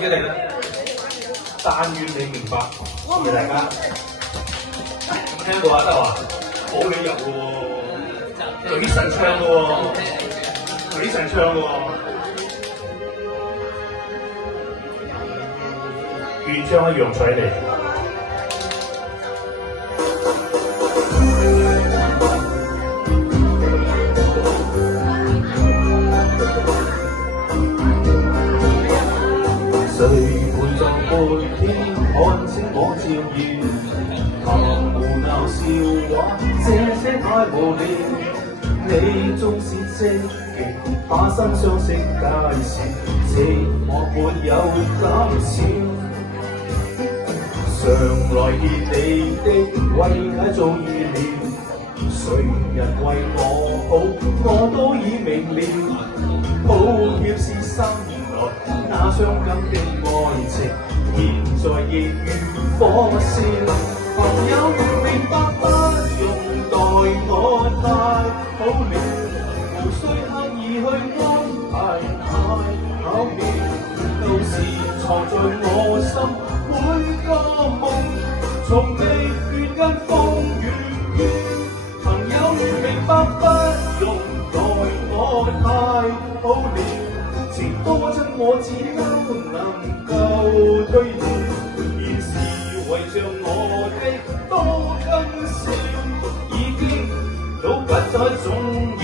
自己嚟啦。但願你明白，謝謝大家。有冇聽過啊？德華，冇理由嘅喎，女神唱嘅喎，女神唱嘅喎。原唱係楊采妮。誰陪在半天看星火照耀，談胡鬧笑話，這些太無聊。你縱是積極把心相識介紹，寂寞沒有減少。常來見你的為解早預料，誰人為我好，我都已明了。抱歉是生來那傷感的愛情，現在亦如火燒。朋友要明白，不用待我太好了，無需刻意去安排太巧妙，到時藏在我心。每個夢從未斷根風雨飄，朋友要明白，不用待我太好了，情多真我只優能夠推斷，現時圍着我的多跟笑，已經都不再重要。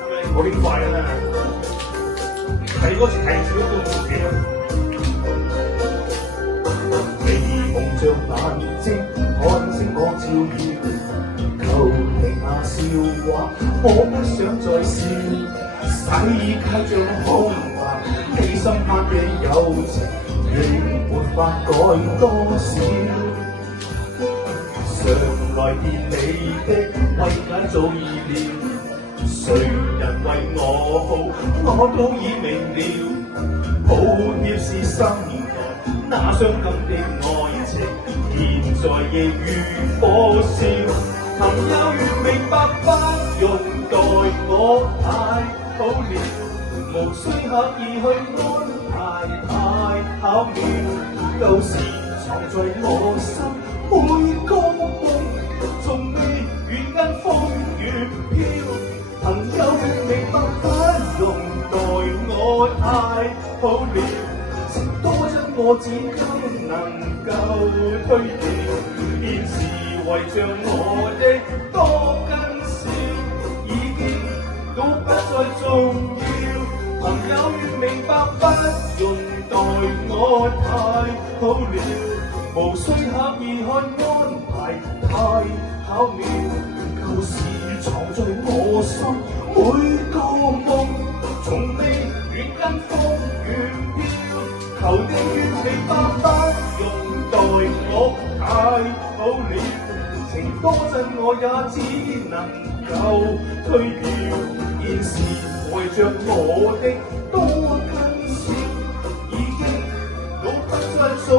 係咪好輕快啊？睇歌詞睇少都唔記得。你蒙着眼睛看星光照耀，求停下笑話，我不想再笑。世界像空白，你深刻嘅友情，亦沒法改多少。常來見你的為解早已了。誰人為我好，我都已明了。抱歉是生來那傷感的愛情，現在亦如火燒。朋友要明白，不用待我太好了，無需刻意去安排太巧妙，到時藏在我心每個夢，從未斷根風雨飄。朋友要明白，不用待我太好了，情多真我只今能夠推掉，現時圍着我的多跟笑，已經都不再重要。朋友要明白，不用待我太好了，無需刻意去安排太巧妙，舊事藏在我心每個夢，從未斷根風雨飄。求你願明白，不用待我太好了，情多真我也只能夠推掉，現時圍着我的多跟笑，已經都不再重